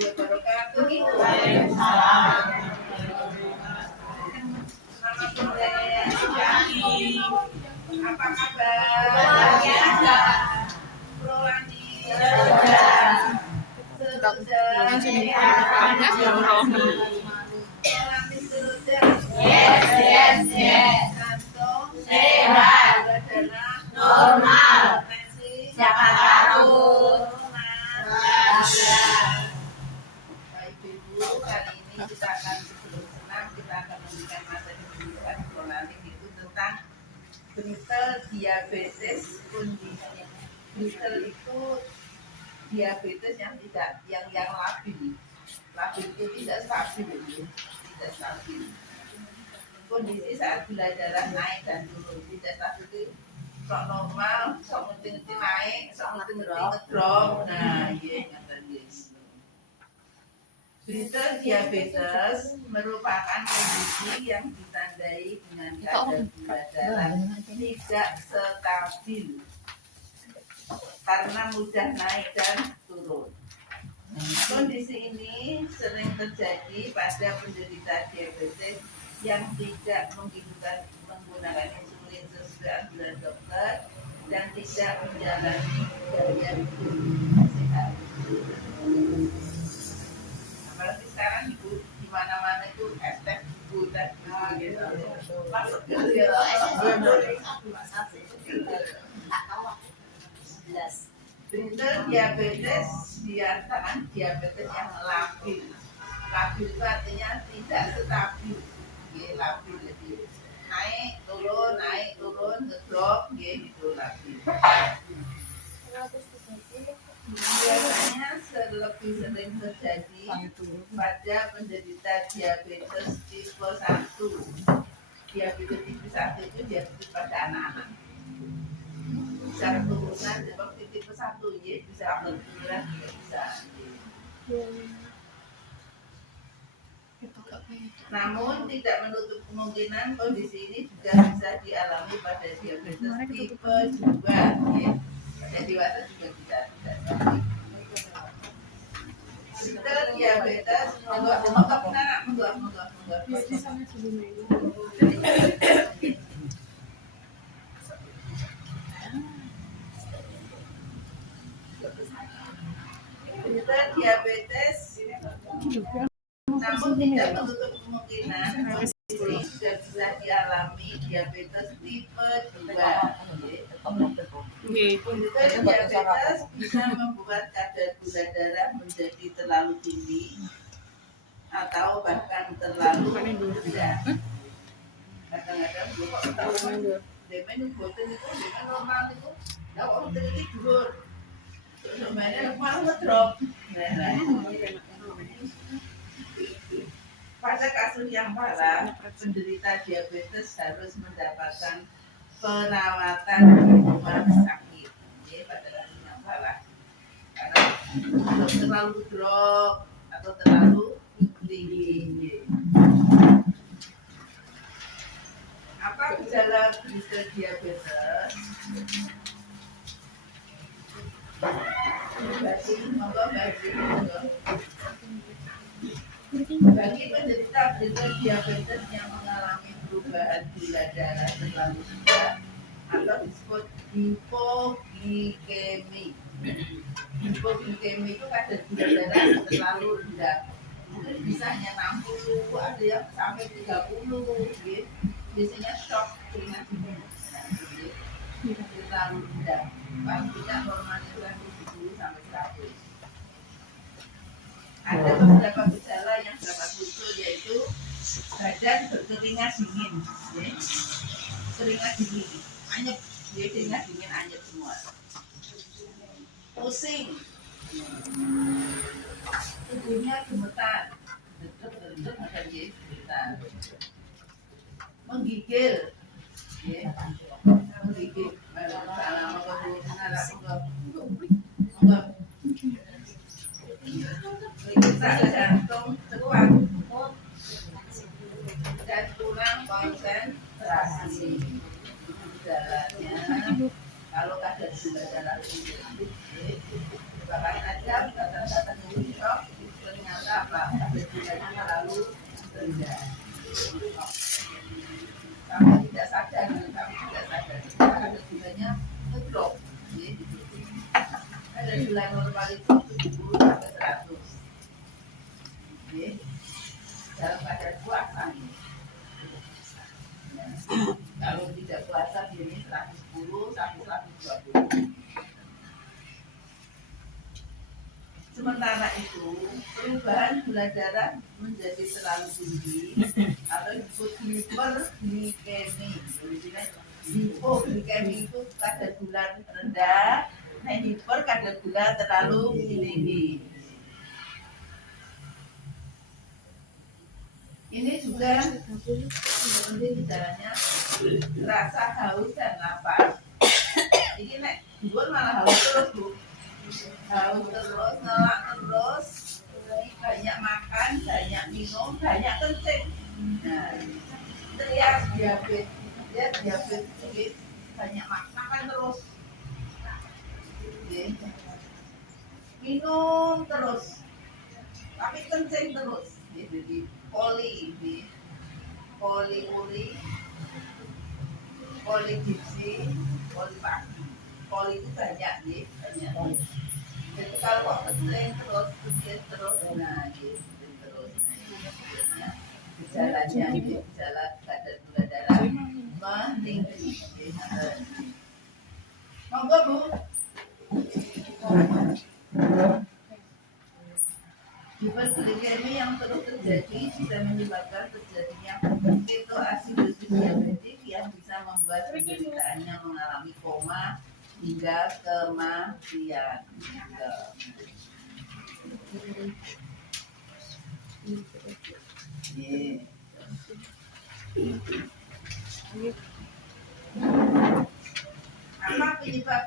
wabarakatuh. Selamat sore. Apa kabar? Luar biasa. Prolani. Yes. Kantong sehat. Normal. Siapa tahu. Baik Ibu, kali ini kita akan sebelum senam kita akan memberikan materi pendidikan prolani itu tentang Brittle diabetes kondisi. Brittle itu diabetes yang labil. Labil itu tidak stabil, tidak stabil. Kondisi saat gula darah naik dan turun, tidak stabil itu sok normal, sok ngerti naik, sok ngerti ngedrop. Nah, iya ingatan yes. Brittle diabetes merupakan kondisi yang ditandai dengan kadar gula darah tidak stabil karena mudah naik dan turun. Kondisi ini sering terjadi pada penderita diabetes yang tidak menggunakan insulin sesuai anjuran dokter dan tidak menjalani gaya hidup sehat. Apalagi sekarang Ibu di mana-mana itu hashtag Ibu dan gitu. Masuk gitu. Brittle diabetes diantaranya diabetes yang labil. Labil itu artinya tidak stabil. Labil jadi naik turun ngedrop gitu labil. Biasanya lebih sering terjadi pada penderita diabetes tipe 1. Diabetes tipe 1 itu diabetes pada anak-anak. Bisa keturunan seperti tipe 1 ya, bisa keturunan bisa. Namun tidak menutup kemungkinan kondisi ini juga bisa dialami pada diabetes tipe 2 ya. Pada dewasa juga tidak terjadi. Brittle diabetes Brittle diabetes namun tidak menutup kemungkinan kondisi juga bisa dialami diabetes tipe 2. Brittle diabetes bisa membuat kadar gula darah menjadi terlalu tinggi atau bahkan terlalu rendah. Kadang-kadang demen boten itu demen normal itu nggak kok tinggi dhuwur. Sebenarnya malah ngedrop. Pada kasus yang parah, penderita diabetes harus mendapatkan perawatan di rumah sakit. Pada kasus yang parah, karena terlalu drop atau terlalu tinggi. Apa gejala Brittle diabetes? Bagi penderita Brittle diabetes yang mengalami perubahan gula darah terlalu rendah atau disebut hipoglikemi. Hipoglikemi itu kadar gula darah terlalu rendah. Mungkin bisa hanya 60, ada yang sampai 30 gitu. Biasanya shock keringat dingin. Terlalu rendah. Paling tidak normalnya itu 70 sampai 100. Ada beberapa gejala yang dapat muncul yaitu badan berkeringat dingin, ya. Keringat dingin, anyep, ya, keringat dingin anyep semua. Pusing, tubuhnya gemetar, dedek ada di gemetar. Menggigil, ya, menggigil. Jantung cepat dan kurang konsentrasi. Gejalanya kalau kadar gula darah tinggi, bahkan ada kata-kata shock, rendah. Kami tidak sadar, kita ada gulanya ngedrop. Ada gula normal itu 70 sampai 100. Dalam keadaan puasa ini. Nah, kalau tidak puasa ini 110 sampai 120. Sementara itu, perubahan gula darah menjadi terlalu tinggi atau disebut hiperglikemi. Hipoglikemi itu kadar gula rendah, nah hiper kadar gula terlalu tinggi. Ini juga seperti gejalanya rasa haus dan lapar. Ini nek buat malah haus terus bu. Haus terus, ngelak terus, banyak makan, banyak minum, banyak kencing. Nah, teriak diabetes, dia diabetes, banyak makan terus, minum terus, tapi kencing terus. Jadi poliuri, polidipsi, polipagi. Poli itu banyak, banyak. Jadi kalau kencing terus, nah terus. Gejalanya, gejala kadar gula darah meninggi. Monggo Bu. Hiperglikemi yang terus terjadi bisa menyebabkan terjadinya ketoasidosis diabetik yang bisa membuat penderitaannya mengalami koma hingga kematian. Apa penyebab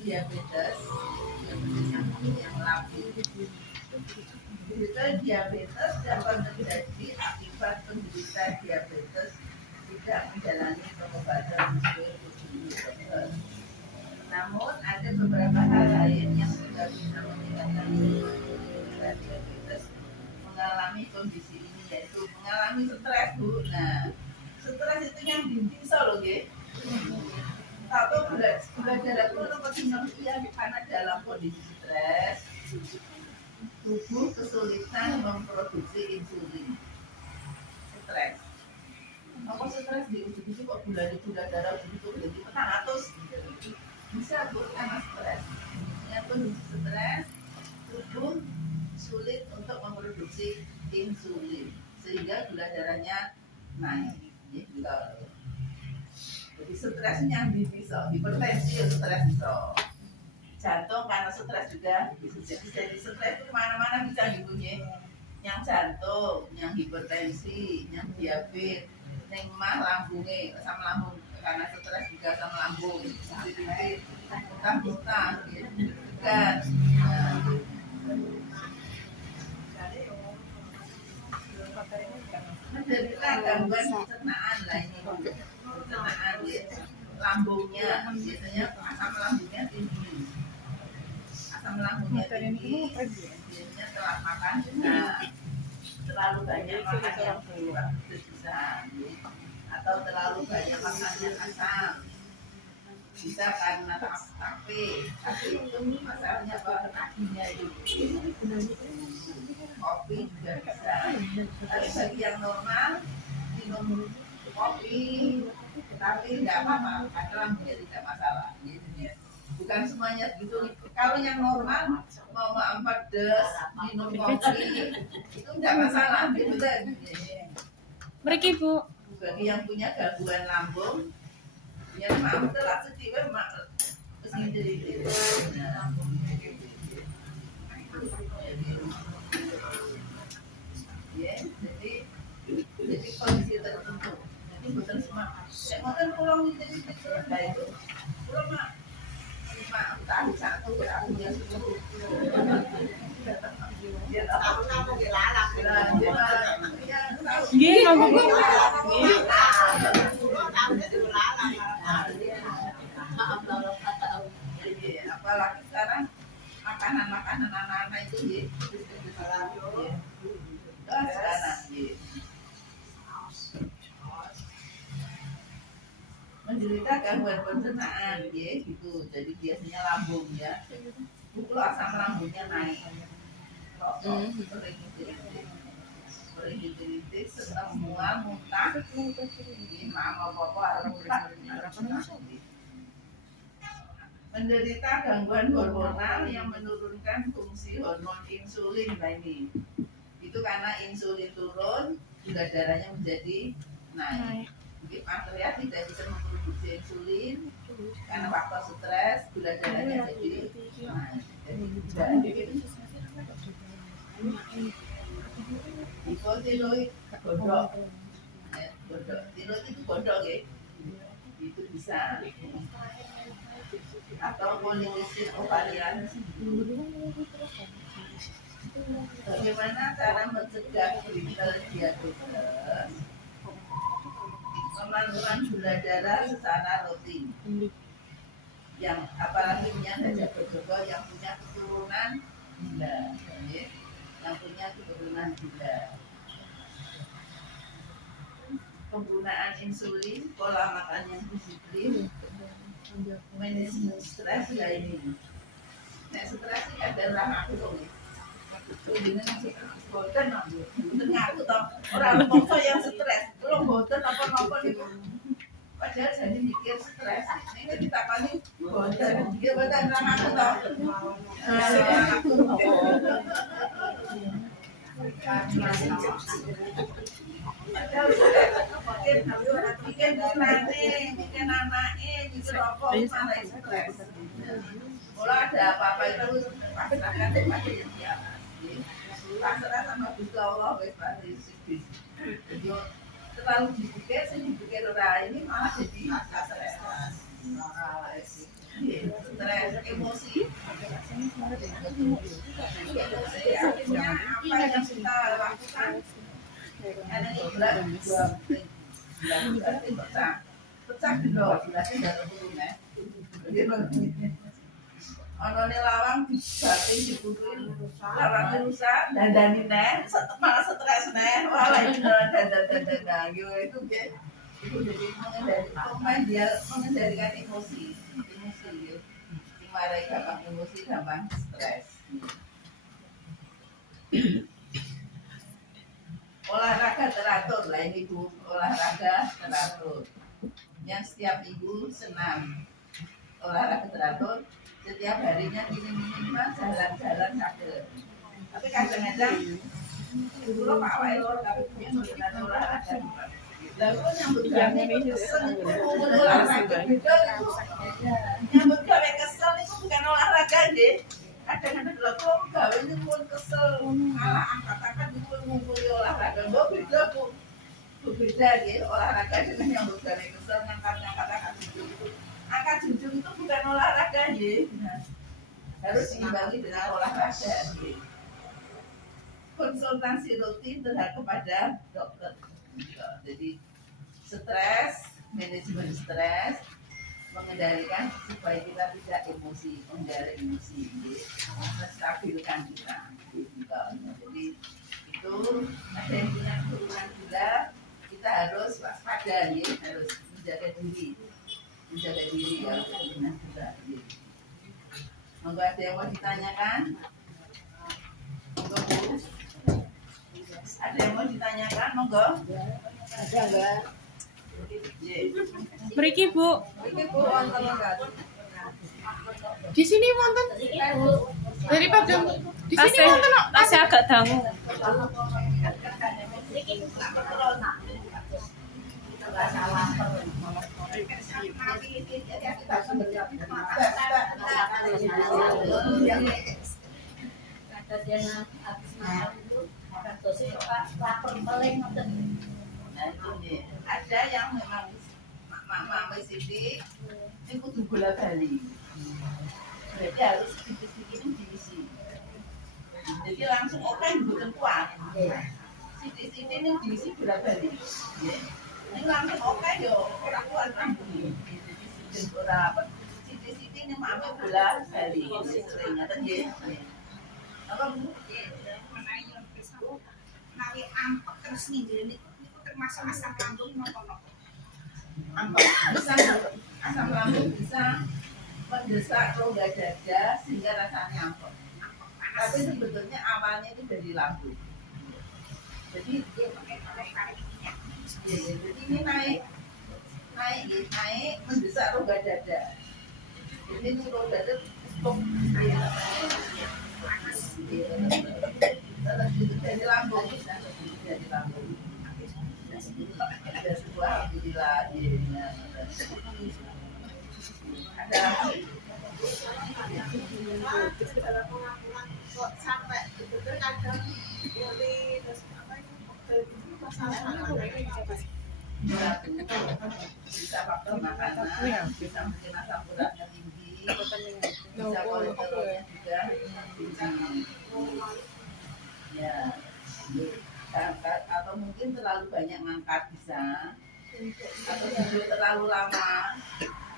diabetes? Yang laku. Diabetes dapat terjadi akibat penderita diabetes tidak menjalani pengobatan sesuai prosedur. Namun ada beberapa hal lain yang juga bisa menyebabkan penderita diabetes mengalami kondisi ini, yaitu mengalami stres Bu. Nah, stres itu yang bisa loh ya. Tapi gula darah pun karena dalam kondisi stres tubuh kesulitan memproduksi insulin. Stres. Apa stres di ujung-ujung kok gula darah ujung-ujung jadi petang atus? Bisa karena stres. Yang kondisi stres, tubuh sulit untuk memproduksi insulin sehingga gula darahnya naik. Jadi stresnya bisa, hipertensi ya stres bisa. Jantung karena stres juga bisa jadi stres itu kemana-mana bisa gitu ya. Yang jantung, yang hipertensi, yang diabetes, yang mah lambungnya, sama lambung karena stres juga sama lambung, sedikit, utang gitu kan. Menderita gangguan pencernaan lah ini, pencernaan lambungnya biasanya asam lambungnya tinggi. Asam lambungnya tinggi biasanya telah makan terlalu banyak makan yang berlebihan atau terlalu banyak makan yang asam, bisa karena tapi itu masalahnya apa? Kakinya itu kopi juga bisa. Tapi bagi yang normal minum kopi tapi tidak apa-apa karena lambungnya tidak masalah. Bukan semuanya gitu. Kalau yang normal mau pedes minum kopi itu tidak masalah, gitu kan? Mereka Bu. Bagi yang punya gangguan lambung, ya maaf telah sedih mak meski jadi jadi kondisi tertentu. Jadi bukan semua. Saya makan pulang jadi nah itu pulang mak tahu satu aku yang 10. Dia tahu kamu dilarang. Nggih, kamu Bu. Apalagi sekarang makanan anak-anak itu ya. Sekarang gangguan pencernaan, ya gitu. Jadi biasanya lambung ya. Kalau asam lambungnya naik, rokok, sering semua muntah, mama pokok harus menderita gangguan hormonal yang menurunkan fungsi hormon insulin. Nah ini itu karena insulin turun, gula darahnya menjadi naik. Jadi pankreas tidak bisa memproduksi insulin karena faktor stres, gula darahnya jadi naik. Hipotiroid gondok, tiroid itu gondok ya, itu bisa. Atau polikisit ovarian. Bagaimana cara mencegah kritel diabetes? Memantukan gula darah secara rutin. Yang apalagi punya derajat berjoko yang punya keturunan gula, yang punya keturunan gula. Penggunaan insulin, pola makan yang disiplin, manajemen stres ya ini. Nek stres ini adalah aku dong. Ini boten ngaku toh orang mongso yang stres. Kalau boten apa-apa niku. Padahal jadi mikir stres. Ini kita paling boten. Dia boten ngaku toh. Bikin anaknya, bikin apa, malah stres. Kalau ada apa-apa itu pasrahkan kepada yang di atas. Pasrah sama Gusti Allah, pasti sedih. Jadi terlalu dipikir, saya dipikir orang ini malah jadi stres. Stres, emosi. Akhirnya apa yang kita lakukan? Ada bulan pecah gendol, berarti dalam turunnya. Onone lawang dibating dibutuhin, lawangnya rusak, dandanin neh, malah stres neh, walah dandan gitu itu jadi mengendalikan emosi, dimarahi gampang emosi, gampang stres. Olahraga teratur lah ini Bu, olahraga teratur. Yang setiap minggu senam. Olahraga teratur setiap harinya minimal jalan-jalan kaki. Tapi kadang-kadang dulu Pak Wailor kami punya menggunakan olahraga. Lalu nyambut gawe kesel itu olahraga beda itu. Nyambut gawe kesel itu bukan olahraga deh. Kadang-kadang kok gawe ini pun kesel, malah angkat-angkat itu ngumpuli olahraga. Mbak beda Bu. Berbeda ya olahraga dengan nyambut gawe kesel, ngangkat-angkat itu. Angkat junjung itu bukan olahraga ya. Harus diimbangi dengan olahraga ya. Konsultasi rutin terhadap kepada dokter. Jadi stres, manajemen stres, mengendalikan supaya kita tidak emosi, mengendalikan emosi, menstabilkan kita. Jadi itu ada yang punya keturunan gula, kita harus waspada ya, harus menjaga diri ya, keturunan gula. Monggo ada yang mau ditanyakan? Monggo Bu. Ada yang mau ditanyakan? Monggo. Ada enggak? Mriki Bu. Di sini wonten. Daripada di sini wonten kok tasih agak dangu. Ada yang memang mama sidik ini kudu bola bali, berarti harus sedikit-sedikit ini diisi, jadi langsung oke bukan kuat, sidik-sidik ini diisi bola bali, ini langsung oke yo orang kuat lambung, jadi orang sidik-sidik ini mama bola bali, seringnya tadi, apa Bu? Nari ampek terus nih, jadi itu termasuk asam lambung nopo-nopo. bisa asam lambung bisa mendesak rongga dada sehingga rasanya ampun. Tapi sebetulnya awalnya itu dari lambung. Jadi ini naik mendesak rongga dada. Jadi ini rongga dada stop. Dari lambung, dari lambung. Ada sebuah alhamdulillah ada sampai betul kadang nyeri terus apa itu masalah bisa faktor makanan, bisa mungkin asam uratnya tinggi, bisa kolesterolnya juga tinggi, ya, atau mungkin terlalu banyak ngangkat bisa, atau tidur terlalu lama,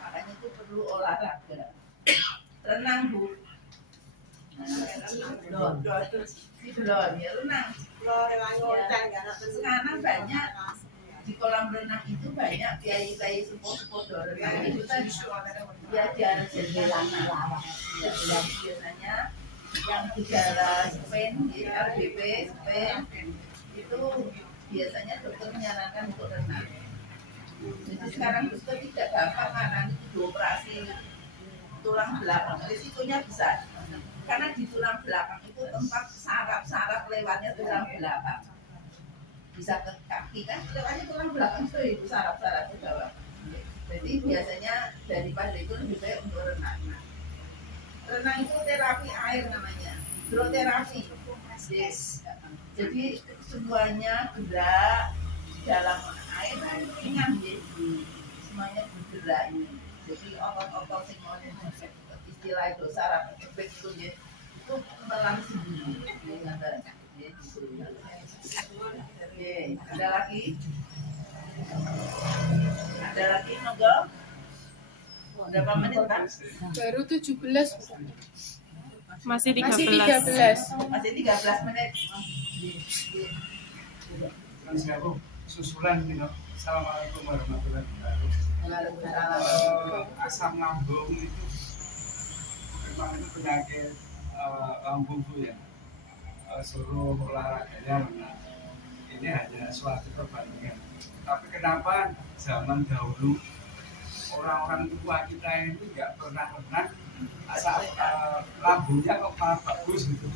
makanya itu perlu olahraga, renang bu, belum ya renang, sekarang banyak di kolam renang itu banyak kiai-kiai sepuh-sepuh renang itu kan dia jarang jadi lama biasanya yang gejala Spain, RBP, Spain itu biasanya dokter menyarankan untuk renang. Jadi sekarang dokter tidak gampang karena itu dioperasi tulang belakang, risikonya besar karena di tulang belakang itu tempat saraf lewatnya tulang belakang. Bisa ke kaki kan, lewatnya tulang belakang itu saraf-saraf ke bawah. Jadi biasanya daripada itu lebih baik untuk renang. Renang itu terapi air namanya, hidroterapi. Jadi semuanya gerak dalam air ringan jadi semuanya bergerak ini. Jadi otot-otot istilah itu saraf efek itu melalui sendiri. Oke, ada lagi? Ada lagi, Nogel? Berapa menit, Pak? Baru 17. Masih 13. Masih 13 menit. Susulan gitu. Assalamualaikum warahmatullahi wabarakatuh. Asam lambung itu memang itu penyakit lambung tuh ya. Suruh olahraganya renang. Ini hanya suatu perbandingan. Tapi kenapa zaman dahulu orang-orang tua kita itu nggak pernah renang, asal lambungnya kok malah bagus gitu.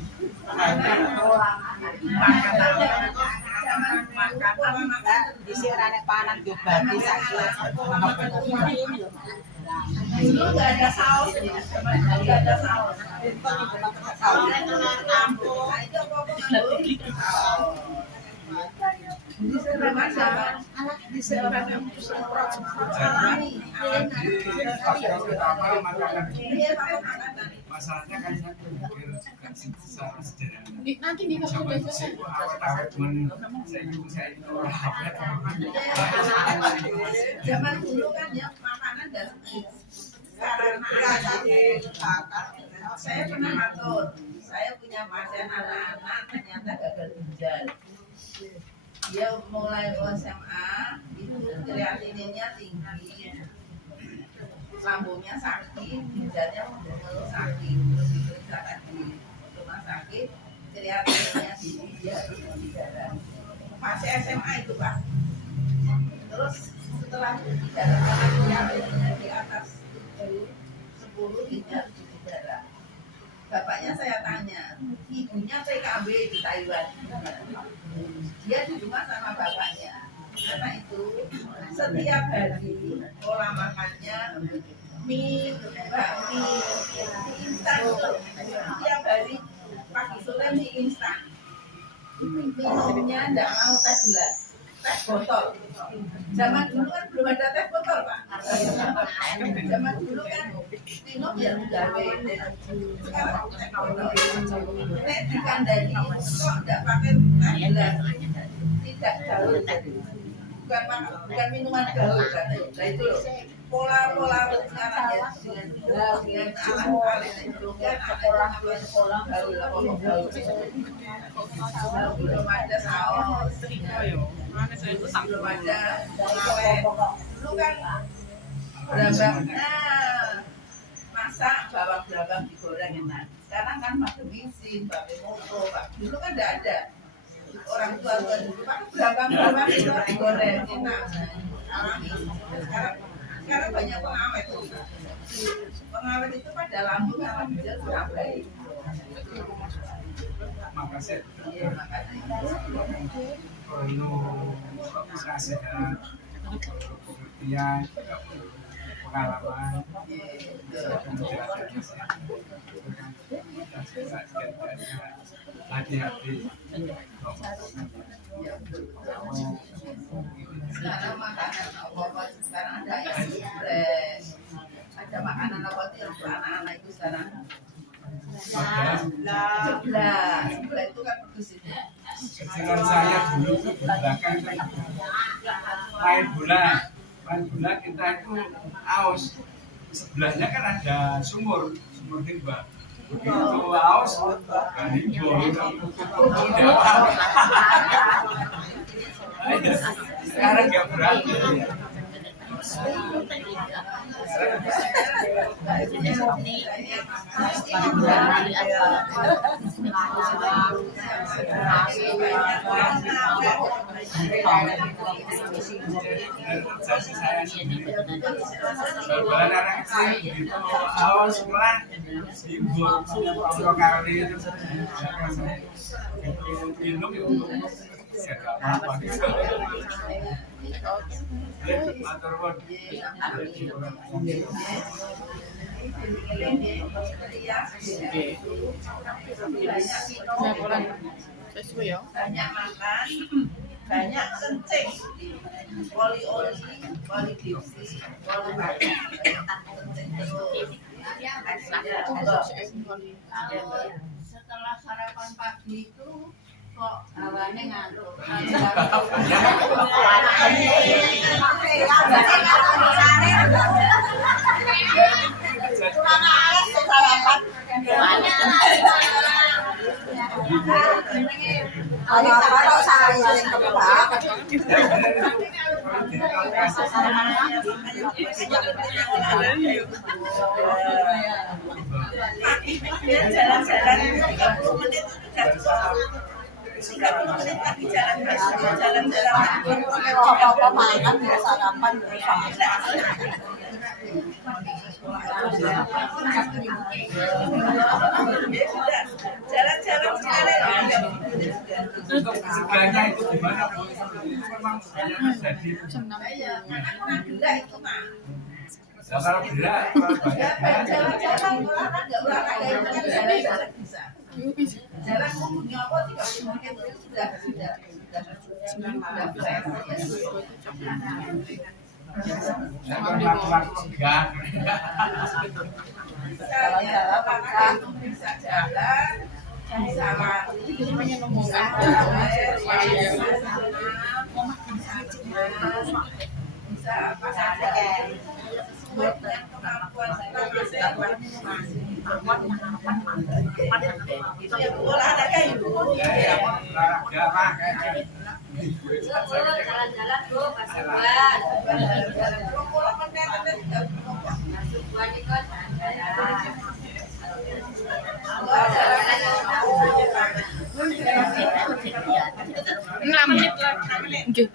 Isi rane panan dibagi sakit. Dulu nggak ada saus, nggak ada saus. Di seorang yang masalahnya kan saya berpikir juga secara sejarah. Nanti di Zaman dulu awet-awet saya itu zaman dulu kan ya makanan dan sekarang saya pernah ngatur, saya punya pasien anak-anak ternyata gagal ginjal. Dia mulai SMA itu kreatininnya tinggi, lambungnya sakit, ginjalnya mengeluh sakit, terus diperiksakan di rumah sakit, kreatininnya tinggi, dia harus cuci darah. Masih SMA itu Pak. Terus setelah cuci darah kreatininnya di atas 10 dia harus cuci darah. Bapaknya saya tanya, ibunya PKB di Taiwan. Dia di rumah sama bapaknya. Karena itu setiap hari pola makannya mie, bakmi, mie instan. Setiap hari pagi sore mie instan. Minumnya tidak mau teh gelas, teh botol. Zaman dulu kan belum ada teh botol Pak. Zaman dulu kan minum ya udah beda. Sekarang teh botol. Teh dikandani kok tidak pakai teh gelas. Tidak gaul, bukan minuman gaul katanya. Nah itu loh, pola sekarang ya dengan alat-alat itu kan pola gaul apa gaul. Belum ada saus, belum ada pengawet. Dulu kan berambangnya masak bawang berambang digoreng enak. Sekarang kan pakai mesin, pakai motor. Dulu kan tidak ada. Orang tua dulu kan berambang itu digoreng enak. Sekarang banyak pengawet. Pengawet itu pada lambung sama ginjal kurang baik. Makasih. Iya, makasih. Perlu bisa sehat, pengertian, pengalaman, hati-hati. Sekarang makanan apa sekarang ada yang stres, ada makanan apa yang untuk anak-anak itu sekarang sebelah itu kan bagus itu. Kecilkan saya dulu itu di belakang main bola kita itu aus, sebelahnya kan ada sumur timba. Begitu aus, dari sekarang nggak berani. Saya sendiri, anak kecil begitu awal sekolah, ibu kali itu minum itu siapa apa gitu. Matur banyak makan, banyak kencing, oli-oli, polidipsi, poli setelah sarapan pagi itu kok hawane ngantuk. Kalau saya yang kebelakang. Jalan-jalan 30 menit lagi jalan-jalan Apa-apa makan dia sarapan jalan-jalan sekali untuk segalanya itu gimana Bu? Itu memang banyak terjadi. anak gila itu mah Nah, kalau gerak, kalau banyak jalan-jalan olahraga jalan-jalan bisa jalan punya apa 30 menit itu sudah bisa jalan bisa lari bisa bisa apa saja yang kemampuan kita masing-masing itu yang olahraga ibu jalan-jalan Bu, Kasuban. Kasuban itu jalan-jalan. 6 menit lah. Nggih.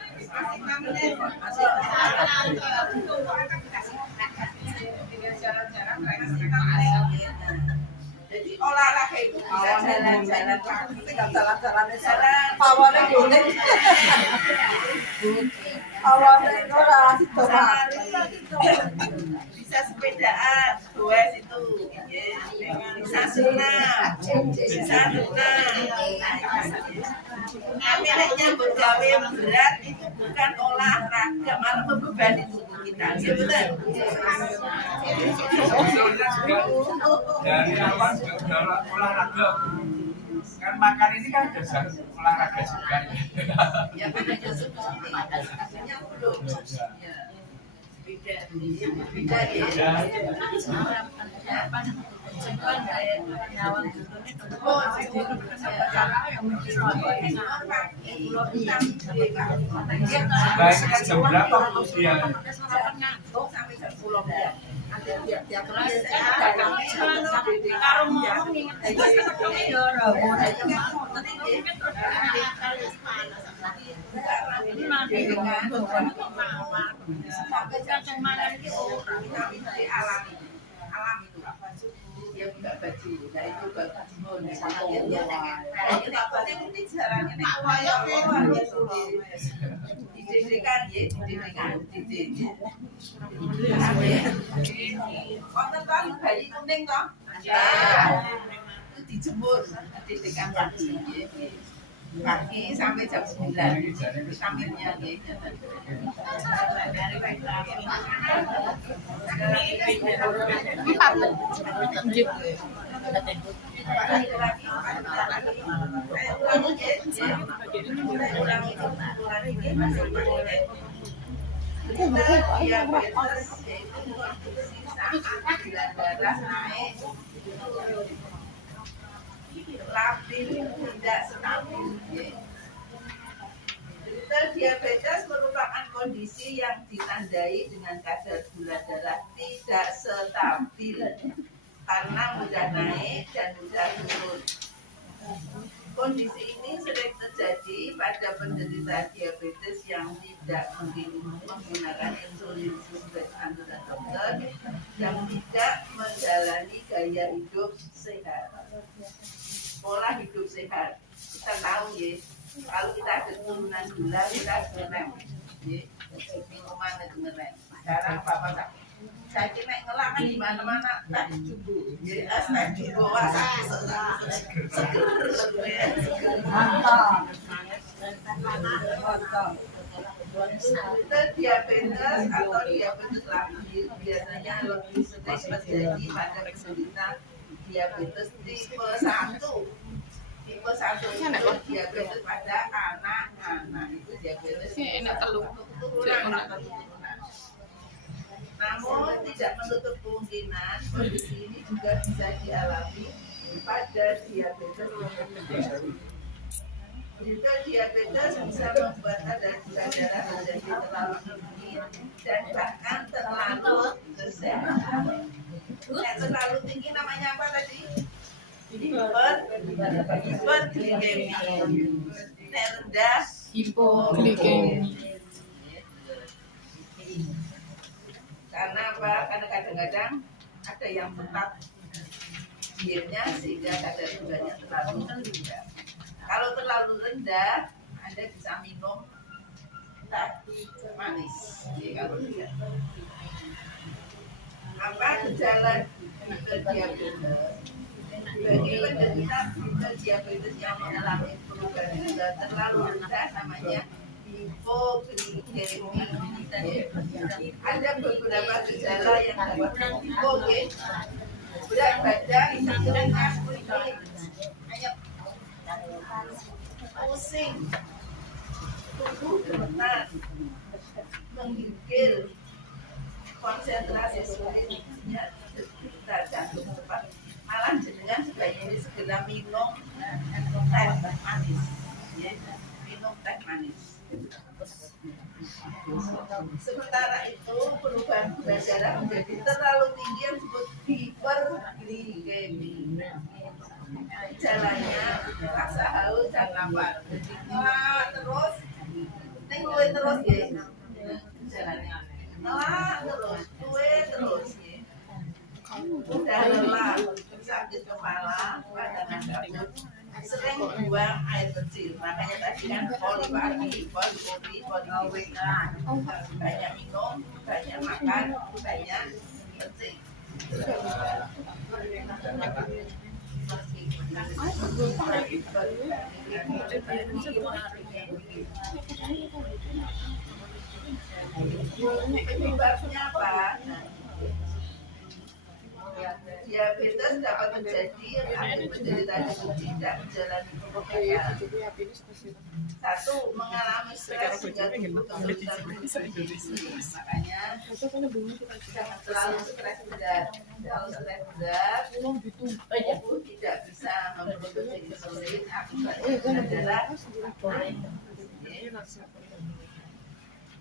Jadi olahraga itu bisa jalan-jalan Tinggal jalan-jalan di sana. Pawonnya guling. Pawonnya itu rasih tomat. bisa sepedaan, goes itu, bisa senam, bisa renang. Akhirnya bergawe berat itu bukan olahraga, malah membebani tubuh kita. Ya betul. Sebetulnya juga dari awal juga udah olahraga. Kan makan ini kan udah olahraga juga. Ya kan hanya seperti aslinya belum. Ya. Beda ya. Baik, jam berapa dia? Sampai jam 10 ya. Tiap Karo ngomong inget Alami itu dia buka baju, nah itu dijemur dididikan kaki sampai jam 9 vitaminnya gitu. Darah naik, labil tidak stabil. Diabetes merupakan kondisi yang ditandai dengan kadar gula darah tidak stabil karena mudah naik dan mudah turun. Kondisi ini sering terjadi pada penderita diabetes yang tidak menggunakan insulin sesuai anjuran dokter, yang tidak menjalani gaya hidup sehat. Pola hidup sehat, kita tahu ya, kalau kita ada turunan gula kita ngerem, ya, minuman itu ngerem. Sekarang apa-apa saya kira ngelak kan di mana-mana tak cukup, jadi tak cukup, wah seger, diabetes atau diabetes labil biasanya lebih sering terjadi pada penderita diabetes tipe 1. Tipe 1 itu diabetes pada anak-anak, itu diabetes keturunan atau turunan. Namun tidak menutup kemungkinan kondisi ini juga bisa dialami pada diabetes yang juga diabetes bisa membuat kadar gula darah menjadi terlalu tinggi dan bahkan terlalu rendah. Terlalu tinggi namanya apa tadi? Hiperglikemi. Rendah Hipoglikemi. Karena apa? Karena kadang-kadang ada yang tetap dietnya sehingga kadar gulanya terlalu rendah. Kalau terlalu rendah, Anda bisa minum teh manis. Jadi kalau tidak, apa gejala diabetes? Bagi penderita diabetes yang mengalami perubahan gula terlalu rendah namanya hipoglikemi. Ada beberapa gejala yang dapat hipoglikemi, berat badan hanya pusing, tubuh gemetar, menggigil, konsentrasi sulit, jantung cepat. Malah jenengan sebaiknya segera minum teh manis, ya, minum teh manis. Sementara itu perubahan gula darah menjadi terlalu tinggi yang disebut hiperglikemi. Gejalanya rasa haus dan lapar. Jadi terus, tinggal terus ya. Gejalanya terus, terus ya. Udah lelah, sakit kepala, badan kabut, sering buang air kecil. Makanya tadi kan poli pagi, poli banyak minum, banyak makan, banyak kencing. Penyebabnya apa? Diabetes dapat terjadi akibat penderita jantung tidak menjalani pengobatan. Satu, mengalami stres hingga tubuh kesulitan berfungsi. Makanya jangan terlalu stres berat. Kalau stres berat, tubuh tidak bisa memproduksi insulin akibat gula darah.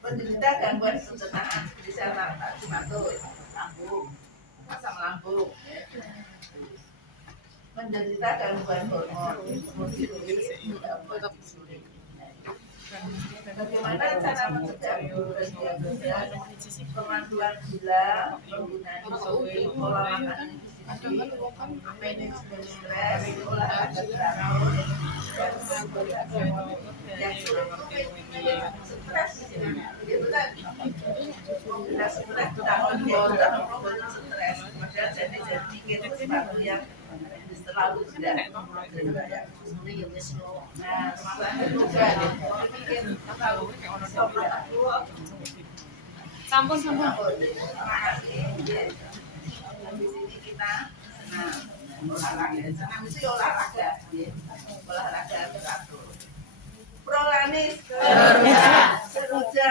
Penderita gangguan pencernaan seperti sel rematik, lambung, asam lambung, menderita gangguan hormon, bagaimana cara mencegah diabetes? Pemanduan gula, penggunaan insulin, pola makan manajemen stres, olahraga teratur, dan yang stres itu tadi. Kita stres kita stres, padahal jadi pikir sesuatu yang terlalu tidak. Nah, masalahnya juga pikir terlalu Sampun. terima kasih. Habis ini kita senam olahraga. Senam itu ya olahraga, olahraga teratur. Prolanis seroja.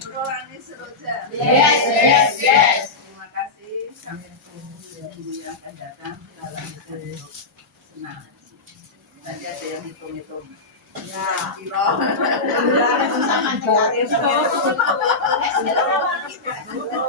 Prolanis seroja. Yes. Terima kasih. Sampai minggu yang akan datang kita lanjutkan untuk senam. Tadi ada yang hitung-hitung. Ya, kilo.